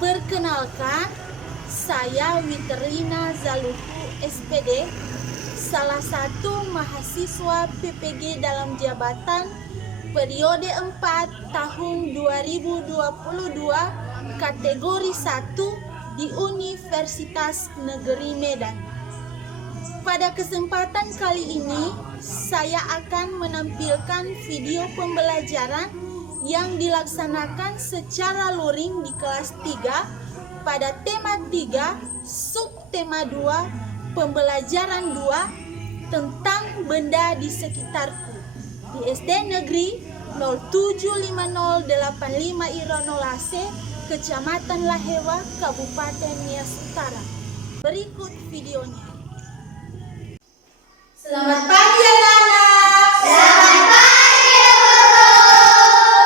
Perkenalkan, saya Witerlina Zaluhu SPD, salah satu mahasiswa PPG dalam jabatan periode 4 tahun 2022 kategori 1 di Universitas Negeri Medan. Pada kesempatan kali ini, saya akan menampilkan video pembelajaran yang dilaksanakan secara luring di kelas 3 pada tema 3, subtema 2, pembelajaran 2 tentang benda di sekitarku di SD Negeri 075085 Ironolase, Kecamatan Lahewa, Kabupaten Nias Utara. Berikut videonya. Selamat pagi anak-anak. Selamat pagi guru.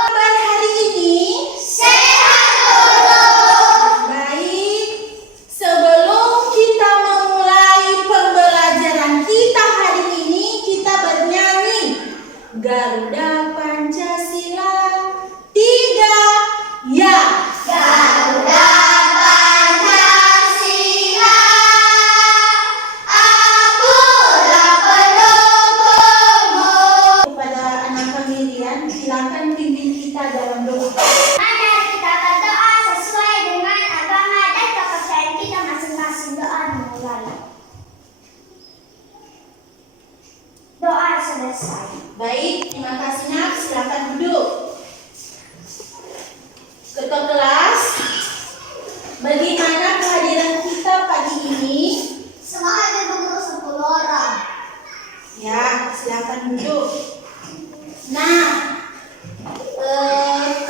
Kabar hari ini? Sehat guru. Baik. Sebelum kita memulai pembelajaran kita hari ini, kita bernyanyi Garuda Pancasila 3 ya. Garuda Pancasila, akulah pendukungmu. Kepada anak pendirian, silakan pimpin kita dalam doa. Mari kita berdoa sesuai dengan agama dan kepercayaan kita masing-masing. Doa dimulai. Doa selesai. Baik, terima kasih nak. Silakan duduk. Ketua kelas, bagaimana kehadiran kita pagi ini? Semangat ibu guru 10 orang. Ya, silakan duduk. Nah,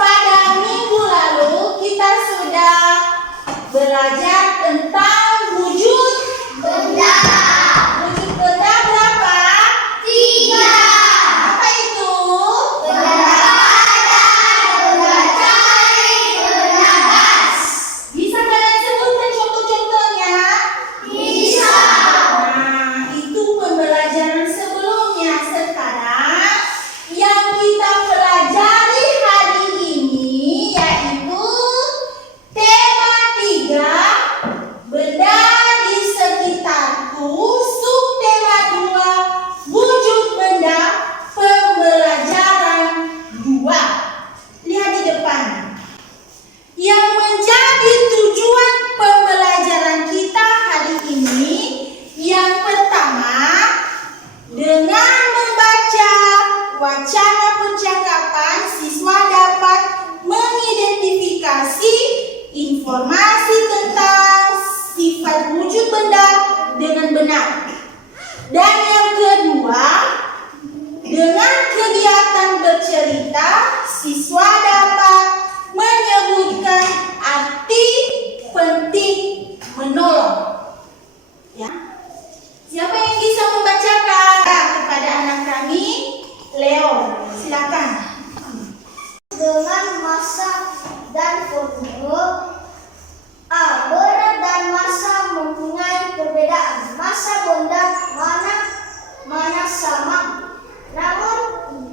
pada minggu lalu kita sudah belajar tentang wujud Benda. wujud benda berapa? 3. Apa itu? Benda padat, benda cair, benda gas. Bisa kalian sebutkan contoh-contohnya? Bisa. Nah, itu pembelajaran sebelumnya. Sekarang yang kita pelajari hari ini yaitu tema 3, benda di sekitarku, subtema 2, wujud benda, pembelajaran 2. Lihat di depan. Yang menjadi tujuan pembelajaran kita hari ini, yang pertama, dengan membaca wacana percakapan, siswa dapat mengidentifikasi informasi tentang sifat wujud benda dengan benar. Dan yang kedua, dengan kegiatan bercerita, siswa dapat menyebutkan arti penting menolong. Ya. Siapa yang bisa membacakan? Kepada anak kami, Leo. Silakan. Dengan massa dan volume. A. Berat dan massa mempunyai perbedaan. Massa benda mana sama. Namun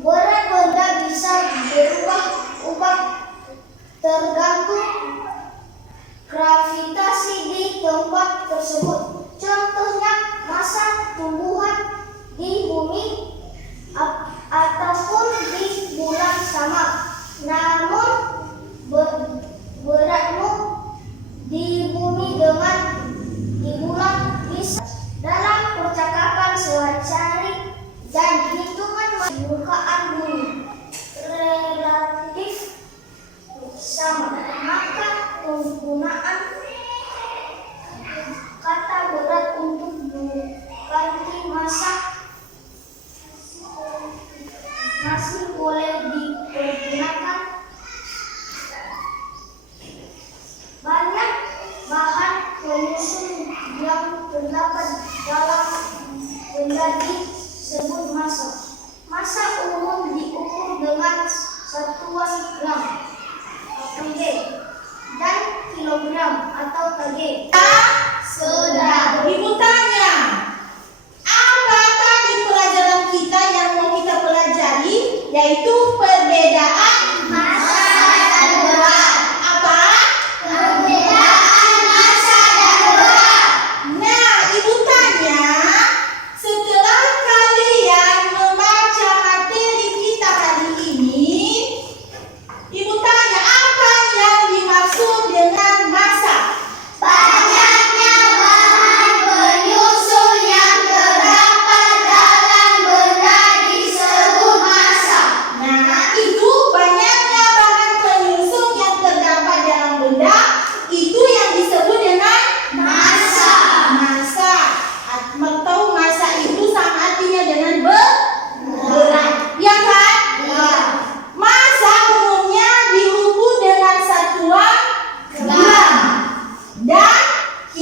berat benda bisa berubah-ubah tergantung gravitasi di tempat tersebut. Contohnya massa tumbuhan di bumi ataupun di bulan sama. Namun beratmu di bumi dengan di bulan bisa. Dalam percakapan sehari-hari dan hitungan permukaan bumi relatif sama, maka penggunaan kata berat untuk mengganti massa masih boleh dipergunakan. Banyak bahan penyusun yang terdapat dalam benda disebut massa. Massa umum diukur dengan satuan gram kg dan kilogram atau kg. Sudah. Ibu tanya, apa tadi pelajaran kita yang mau kita pelajari? Yaitu perbedaan Massa dan berat. apa? Perbedaan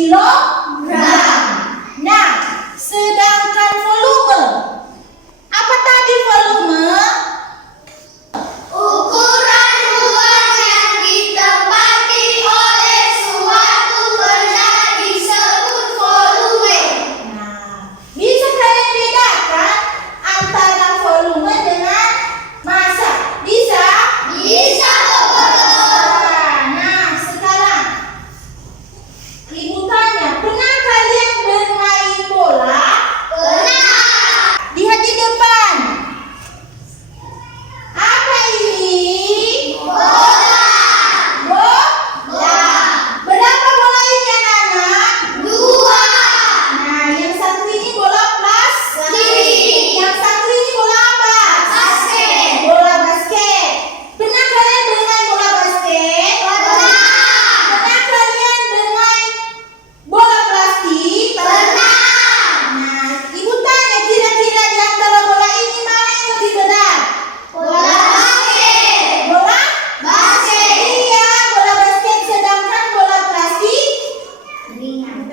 kilogram. Nah, sedangkan volume. Apa tadi volume? Ukuran ruang yang ditempati oleh suatu benda disebut volume. Nah, bisa kalian bedakan antara volume dengan massa? Bisa? Bisa, Guru. Nah, sekarang Ibu tanya, pernah kalian bermain bola? Pernah. Lihat di depan. Apa ini? Bola. Bola. Berapa bola ini anak-anak? 2. Nah, yang satu ini bola plastik. Yang satu ini bola apa? Basket. Bola basket. Pernah kalian bermain bola basket? Pernah. Pernah kalian bermain bola plastik? Pernah. Nah, Ibu tanya kira-kira di antara bola ini mana yang lebih berat? Bola basket. Bola Basket. Iya, bola basket, sedangkan bola plastik Ringan.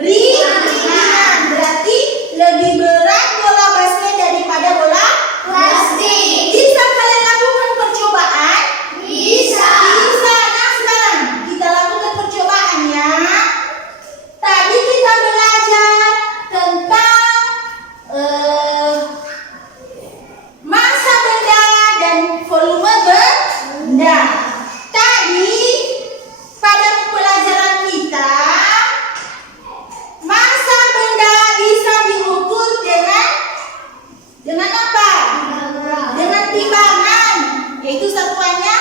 ringan. Berarti lebih berat bola basket daripada bola Plastik. Bisa kalian lakukan percobaan? Bisa. Bisa. Nah, sekarang kita lakukan percobaan ya. Tadi kita belajar tentang massa benda dan volume benda. Tadi pada pelajaran kita, massa benda bisa diukur dengan apa? Dengan timbangan, yaitu satuannya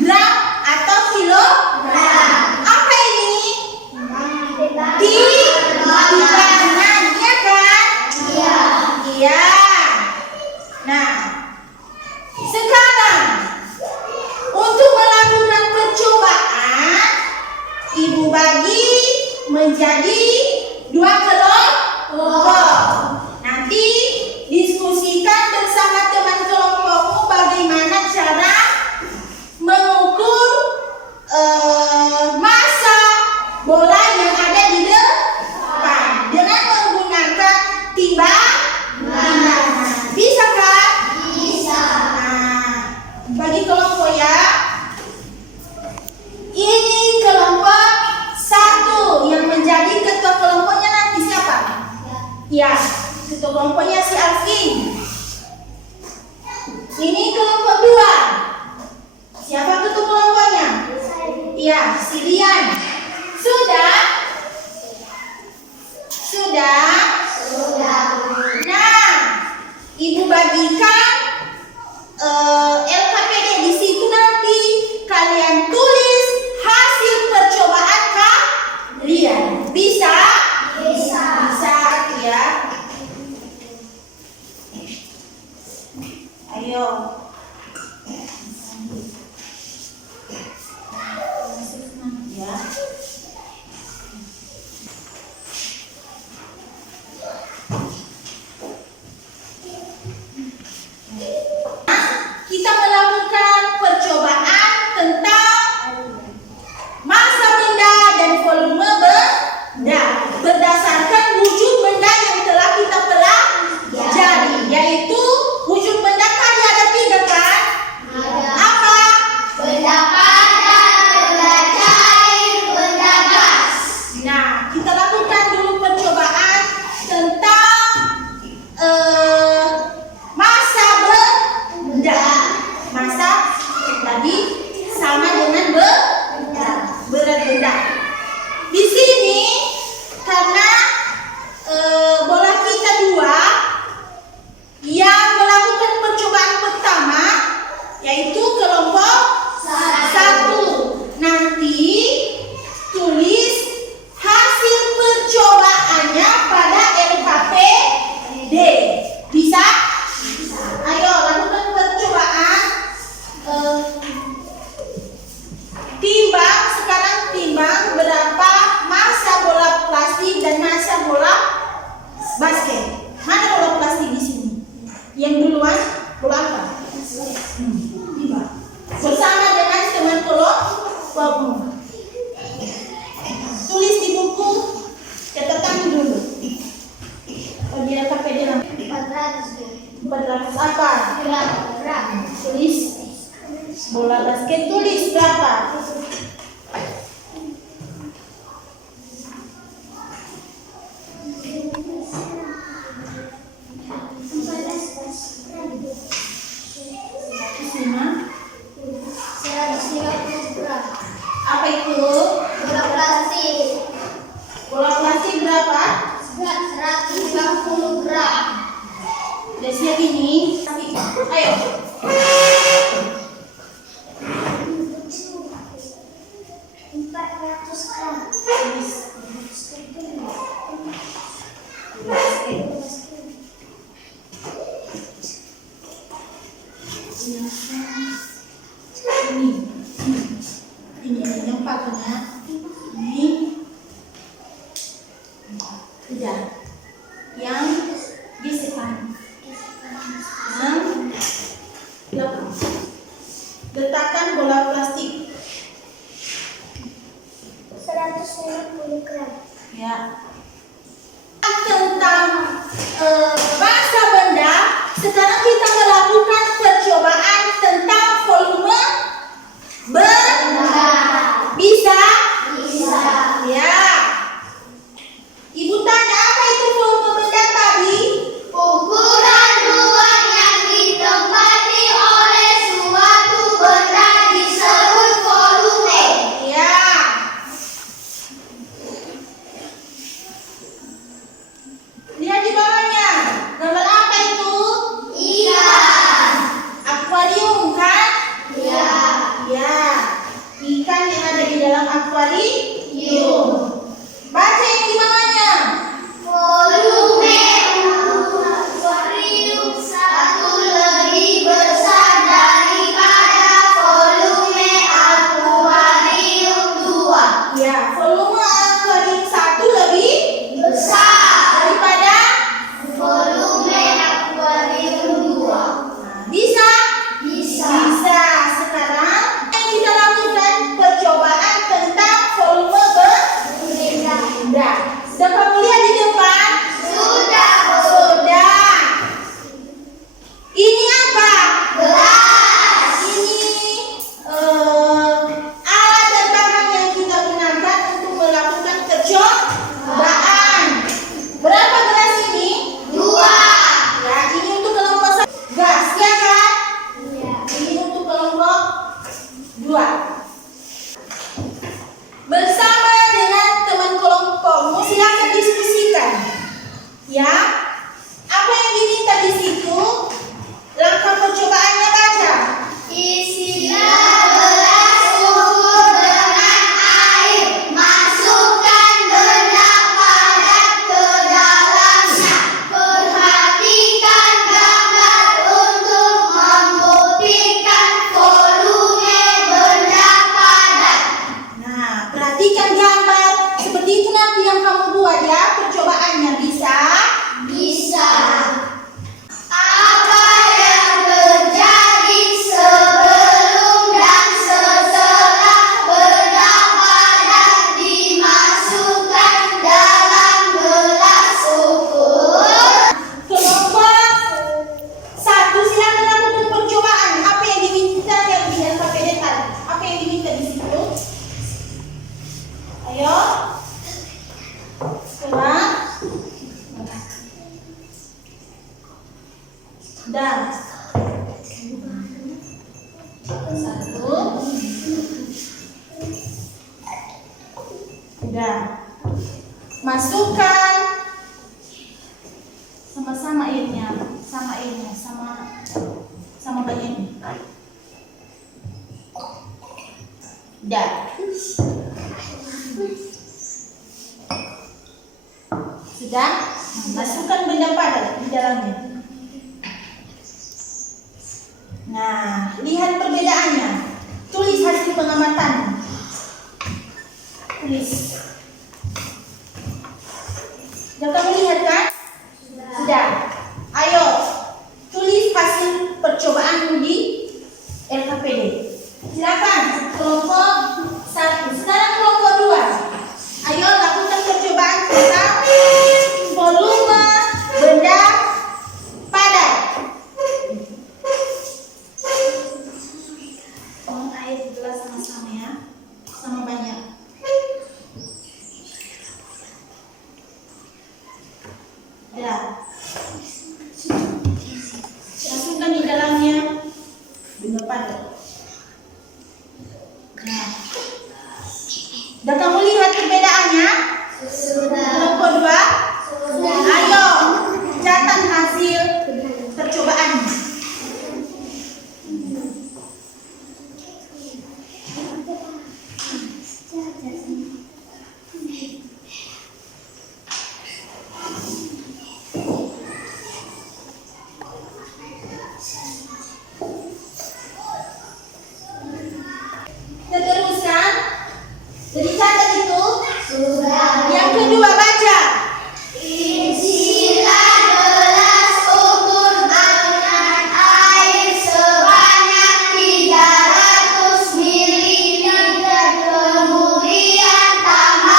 gram atau kilogram. Apa ini? Timbangan, iya kan? Iya. Iya. Nah, sekarang untuk melakukan percobaan, Ibu bagi menjadi 2 kelompok. Nanti diskusikan bersama teman kelompokmu bagaimana cara mengukur massa bola yang ada di depan dengan menggunakan timbangan. Bisa kan? Bisa. Nah, bagi kelompok ya. Ini kelompok 1 yang menjadi ketua kelompoknya nanti siapa? Ya, ketua kelompoknya si Alvin. Ini kelompok 2. Siapa ketua kelompoknya? Iya, si Rian. Sudah? Sudah? Sudah. Nah, Ibu bagikan LKPD di situ, nanti kalian tulis hasil percobaan kalian. Bisa? Bisa. Bisa ya. Ayo. Ya. Kita 350 gram. Ya. Tentang massa benda, sekarang kita melakukan percobaan tentang volume benda. Bisa? Bisa. Ya. Ibu tanya, apa itu volume benda tadi? Ukuran ruang yang ditempati oleh suatu benda disebut volume. Ya. Lihat di bawahnya. Gambar apa itu? Ikan. Akuarium kan? Ya. Ya. Ikan yang ada di dalam akuarium. Baca yang di bawahnya. Volume akuarium 1 lebih besar daripada volume akuarium 2. Ya, volume akuarium 1 lebih Besar daripada. volume akuarium 2. Nah, bisa? Bisa. Bisa. Sekarang kita lakukan percobaan tentang volume benda. Sudah kamu lihat di depan? Sudah. Sudah. Ini apa? Gelas. Ini alat dan bahan yang kita gunakan untuk melakukan percobaan. Berapa gelas ini? 2. Ya, ini untuk kelompok gas, ya kan? Iya. Ini untuk kelompok 2. Bersama dengan teman kelompokmu silakan diskusikan. Ya. Apa yang diminta di situ? Langkah percobaannya baca. Isilah gelas ukur dengan air. Masukkan benda padat ke dalamnya. Perhatikan gambar untuk membuktikan volume benda padat. Nah, perhatikan gambar. Seperti itu nanti yang kamu buat ya percobaannya. Bisa? Bisa. Apa yang terjadi sebelum dan setelah benda padat dimasukkan dalam gelas ukur? Kelompok 1 silakan lakukan percobaan. Apa yang diminta yang di LKPD tadi? Apa yang diminta di situ? Ayo. Coba. Dan 1. Udah. Masukkan sama-sama airnya, sama banyaknya. Udah. Sudah. Masukkan benda padat di dalamnya. Nah, lihat perbedaannya. Tulis hasil pengamatan. Tulis. Sudah kamu lihat kan? Sudah. Ayo, tulis hasil percobaanmu di LKPD. Silakan kelompok 1. Sekarang kelompok 2. Ayo lakukan percobaan tentang volume benda padat. Tolong air di gelas sama-sama ya, sama banyak. Ya. Masukkan di dalamnya benda padat. Nah. Sudah kamu lihat perbedaannya? Sudah. Kelompok 2. Ayo catat hasil percobaannya. Kita teruskan. Jadi catat itu. Sudah. Yang kedua baca. Isilah gelas ukur dengan air sebanyak 300 ml. Kemudian tambahkan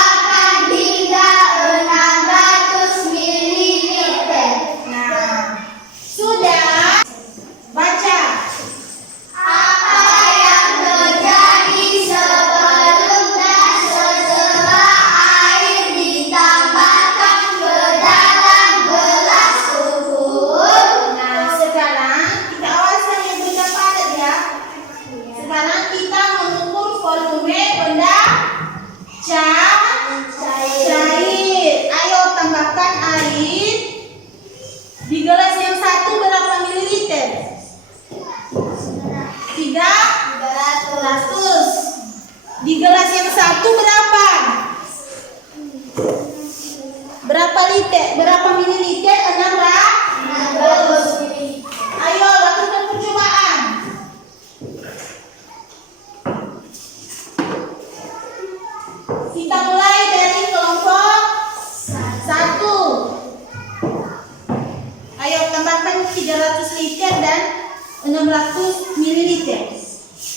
tambahkan 300 liter dan 600 ml.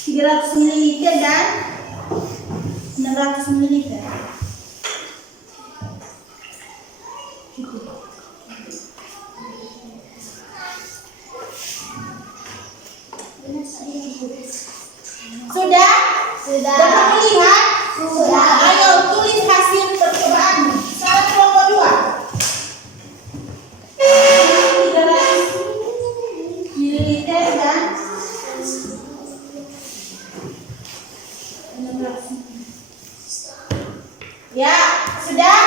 300 ml dan 600 ml. Cukup. Sudah? Sudah. Dapat melihat? Sudah. Ayo tulis hasil percobaan. Salah kelompok 2. 300 ml dan 600. Ya, sudah?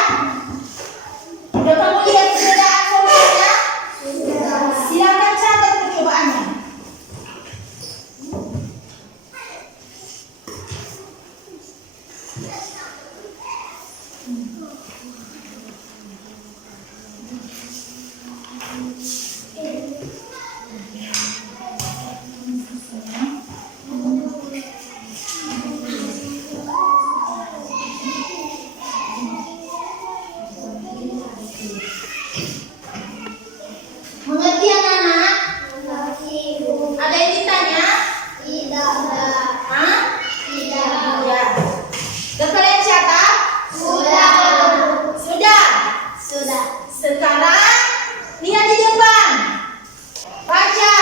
Dapat melihat perbedaan formulanya? Sudah. Silakan catat percobaannya. Mengerti anak-anak? Mengerti, Bu. Ada yang ditanya? Tidak ada. Hah? Tidak. Ya. Dan kalian catat? Sudah. Sudah. Sudah. Sekarang lihat di depan. Baca.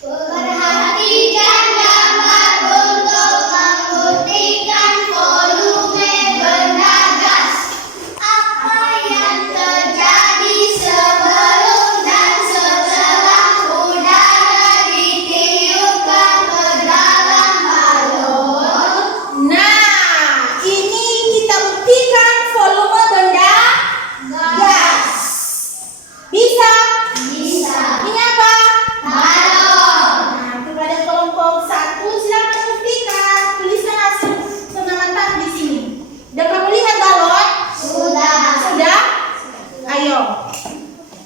Perhatikan gambar untuk membuktikan volume benda gas. Apa yang terjadi sebelum dan setelah udara ditiupkan ke dalam balon? Nah, ini kita buktikan volume benda gas. Bisa? Bisa. Ini apa? Balon. Nah, kepada kelompok 1 silakan buktikan. Tuliskan hasil pengamatan di sini. Dapat melihat balon? Sudah. Sudah? Ayo.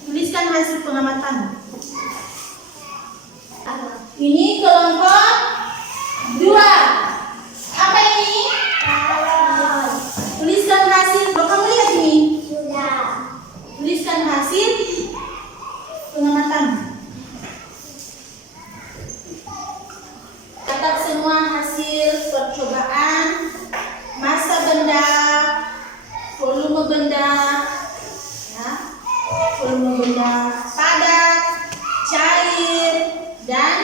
Tuliskan hasil pengamatan. Ini kelompok 2. Apa ini? Balon. Tuliskan hasil. Kamu lihat ini. Sudah. Tuliskan hasil pengamatan. Catat semua hasil percobaan, massa benda, volume benda, ya, volume benda padat, cair, dan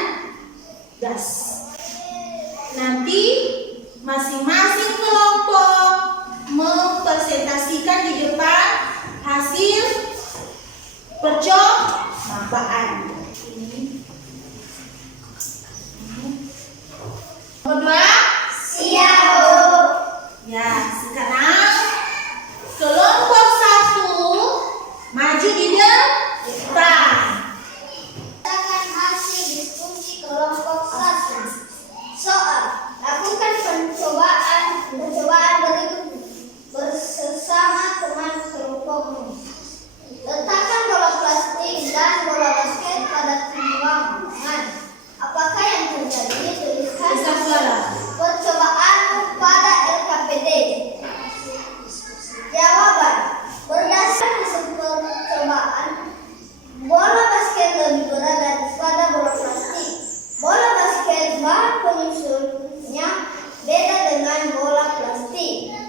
gas. Nanti masing-masing kelompok mempresentasikan di depan hasil percobaan. Nomor 2. Siap, Bu. Ya, sekarang kelompok 1 maju di depan. Katakan hasil diskusi kelompok 1. Soal: lakukan percobaan berikut bersama teman kelompokmu. Letakkan bola plastik dan bola basket pada timbangan. Apakah yang terjadi? Tuliskan Bisa suara. percobaan pada LKPD. Jawaban: berdasarkan hasil percobaan, bola basket lebih berat daripada bola plastik. Bola basket bahan penyusunnya beda dengan bola plastik.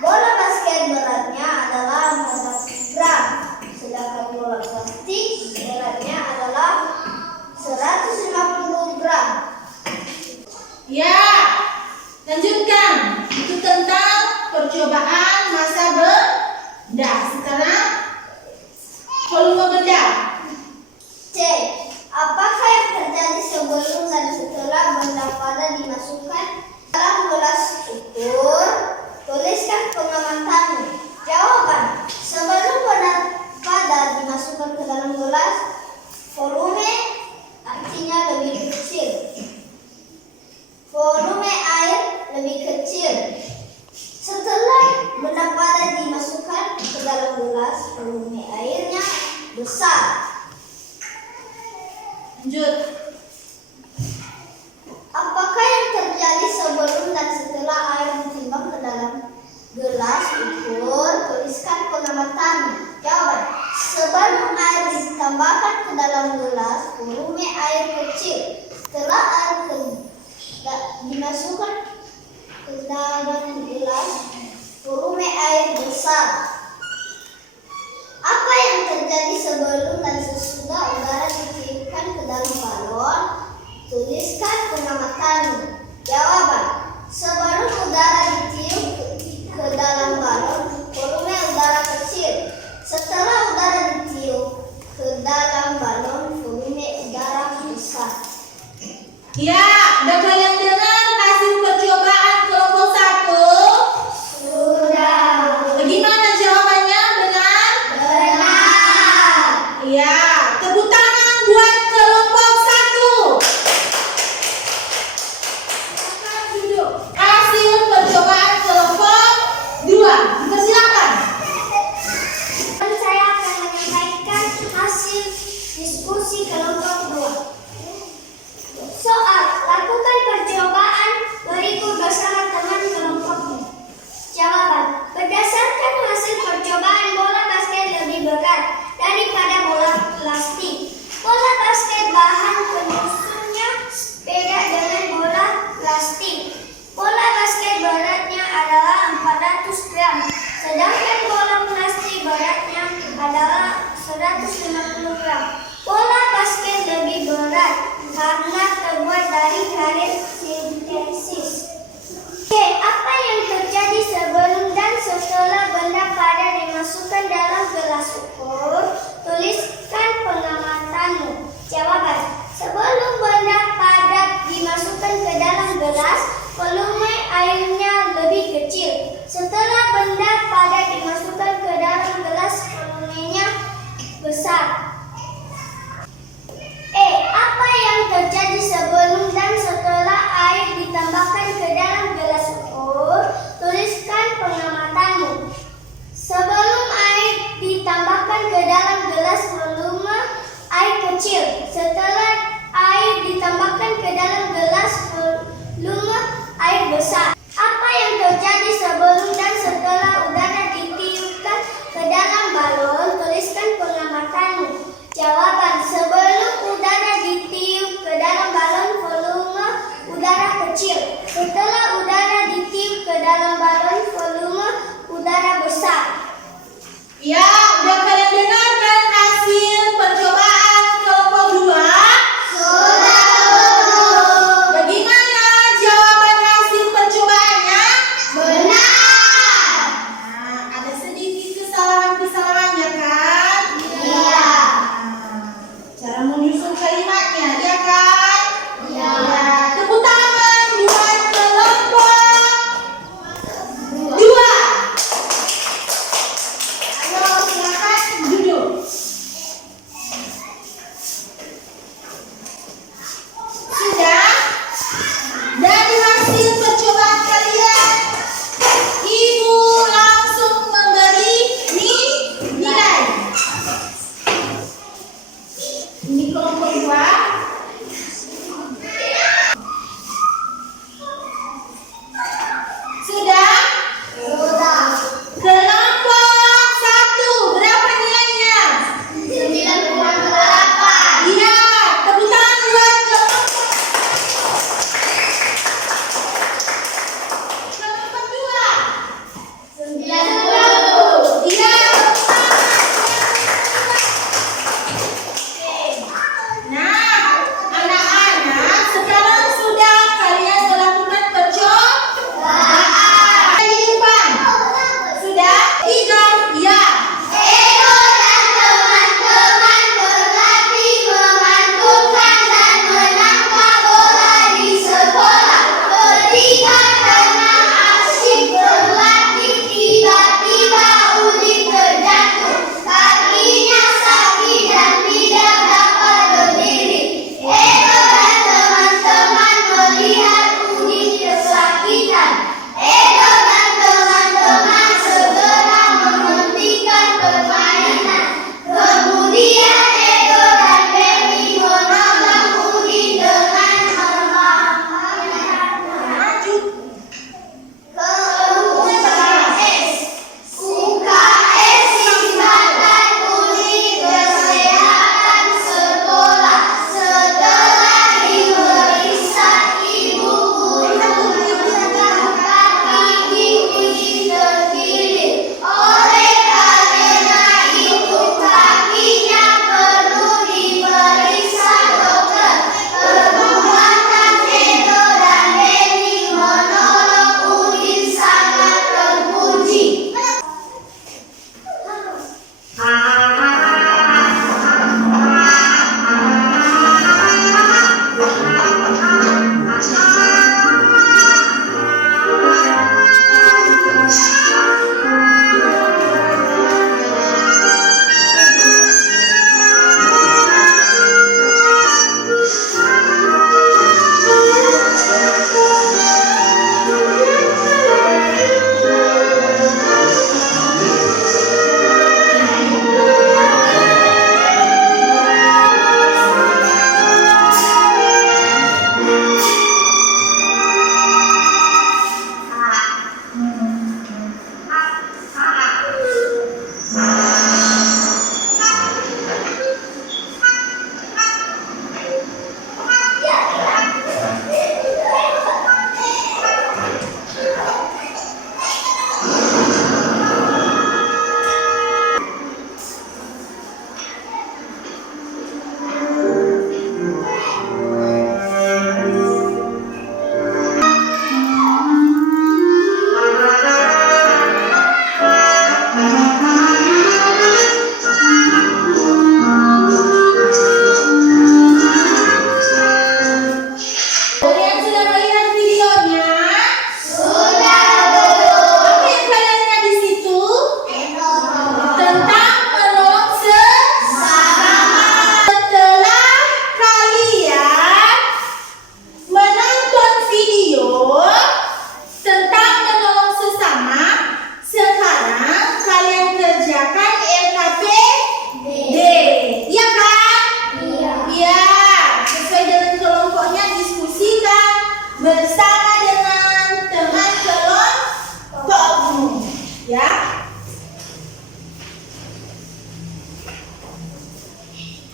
Bola basket beratnya adalah 14 gram, sedangkan bola plastik beratnya adalah 150 gram. Ya, lanjutkan. Itu tentang percobaan massa benda. Sekarang volume benda. C. Apakah yang terjadi sebelum dan setelah benda padat dimasukkan dalam gelas ukur? Tuliskan pengamatanmu. Jawaban: sebelum benda padat dimasukkan ke dalam gelas, volume artinya lebih kecil. Volume air lebih kecil. Setelah benda padat dimasukkan ke dalam gelas, volume airnya besar. Lanjut. Apakah yang terjadi sebelum dan setelah air ditimbang ke dalam gelas ukur? Tuliskan pengamatanmu. Jawaban: sebelum air ditambahkan ke ke dalam gelas volume air kecil. Setelah dimasukkan ke dalam gelas volume air besar. Apa yang terjadi sebelum dan sesudah udara ditiupkan ke dalam balon? Tuliskan pengamatanmu. Jawaban: sebelum udara ditiup ke dalam balon, volume udara kecil. Setelah udara ditiup ke dalam balon, volume udara besar. Ya, udah kalian dengar hasil percobaan kelompok 1? Sudah. Bagaimana jawabannya? Benar? Benar. Ya, tepuk tangan buat kelompok 1. Silakan duduk. Hasil percobaan kelompok 2. Dipersilakan. Saya akan menyampaikan hasil diskusi kelompok 2. Soal: lakukan percobaan berikut bersama teman kelompokmu. Jawaban: berdasarkan hasil percobaan, bola basket lebih berat daripada bola plastik. Bola basket bahan penyusunnya beda dengan bola plastik. Bola basket beratnya adalah 400 gram, sedangkan bola plastik beratnya adalah 150 gram. Bola basket lebih berat karena terbuat dari karet sintesis. Oke, apa yang terjadi sebelum dan setelah benda padat dimasukkan dalam gelas ukur? Tuliskan pengamatanmu. Jawaban: sebelum benda padat dimasukkan ke dalam gelas, volume airnya lebih kecil. Setelah benda padat dimasukkan ke dalam gelas, volumenya besar. Apa yang terjadi sebelum dan setelah air ditambahkan ke dalam gelas ukur? Tuliskan pengamatanmu. Sebelum air ditambahkan ke dalam gelas, volume air kecil. Setelah air ditambahkan ke dalam gelas, volume air besar. Apa yang terjadi sebelum dan setelah udara ditiupkan ke dalam balon? Tuliskan pengamatanmu. Jawaban: sebelum udara ditiup ke dalam balon, volume udara kecil. Setelah udara ditiup ke dalam balon, volume udara besar. Ya, udah kalian dengarkan hasil percobaan kelompok 2? Sudah. Bagaimana jawaban hasil percobaan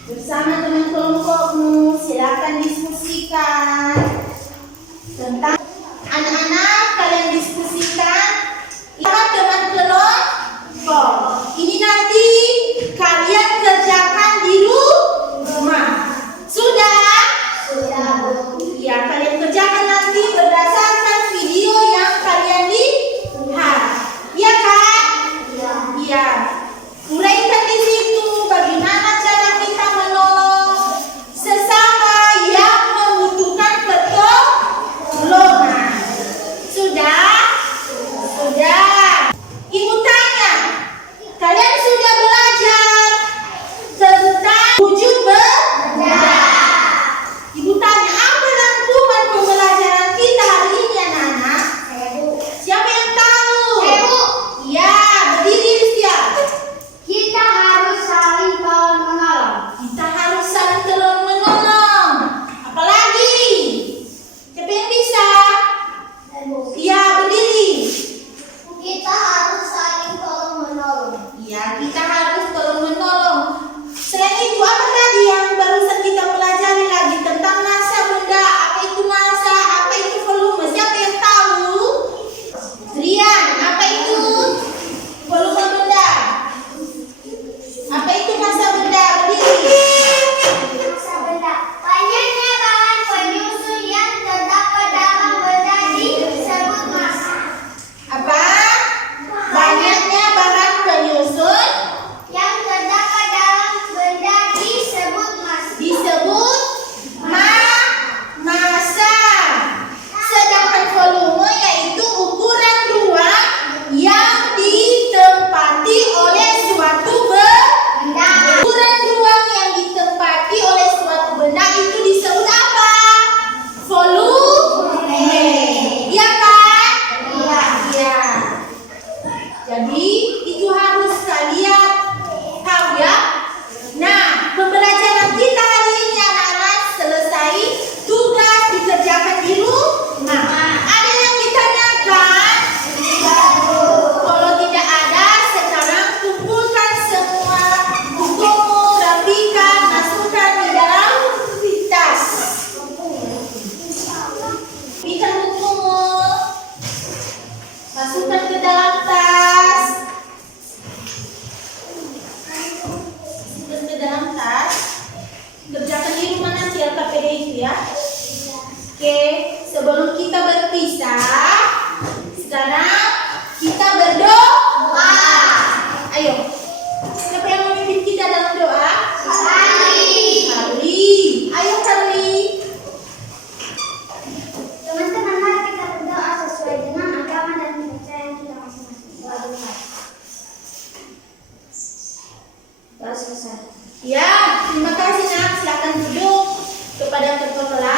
bersama teman kelompokmu. Silakan diskusikan tentang anak-anak. Kalian diskusikan teman kelompok. Ini nanti kalian kerjakan di rumah. Sudah? Ya, kalian kerjakan nanti berdasarkan video yang kalian lihat. Ya kan? Ya. Uraikan di situ bagaimana cara kita menolong sesama yang membutuhkan pertolongan. Sudah? Sudah. Ibu tanya, kalian sudah belajar tentang wujud benda? Ibu tanya, apa rangkuman pembelajaran kita hari ini anak-anak? Siapa yang tahu? Ya, berdiri siap. Kita harus saling tolong-menolong. Kita harus saling tolong-menolong. Apalagi? Siapa yang bisa? Ya, berdiri. Kita harus saling tolong-menolong. Ya, kita harus tolong-menolong. Selain itu, apa tadi yang barusan kita pelajari lagi tentang massa benda? Apa itu massa? Apa itu volume? Siapa yang tahu? Rian, apa itu volume benda? Apa itu massa benda? Berdiri. Massa benda. Banyaknya bahan penyusun yang terdapat dalam benda disebut massa. Apa? Banyaknya bahan penyusun Yang terdapat dalam benda disebut massa. disebut massa. Sedangkan volume yaitu ukuran ruang yang ditempati oleh suatu benda. Ukuran ruang yang ditempati oleh suatu benda itu disebut apa? Volume. Iya kan? Iya. Jadi itu harus kalian tahu ya. Nah, pembelajaran kita hari ini anak-anak selesai. Tugas dikerjakan di rumah. Ada yang ditanyakan? Kalau tidak ada, sekarang kumpulkan semua bukumu, rapikan, masukkan di dalam tas. Rapikan bukumu, masukkan ke dalam tas. Masukkan ke dalam tas. Kerjakan di rumah nanti LKPD itu ya. Oke, sebelum kita berpisah, sekarang kita berdoa. Ayo, siapa yang memimpin kita dalam doa? Carly. Ayo Carly. Teman-teman, mari kita berdoa sesuai dengan agama dan kepercayaan kita masing-masing. Doa Tuhan. Doa selesai. Ya, terima kasih nak. Silakan duduk kepada ketua kelas.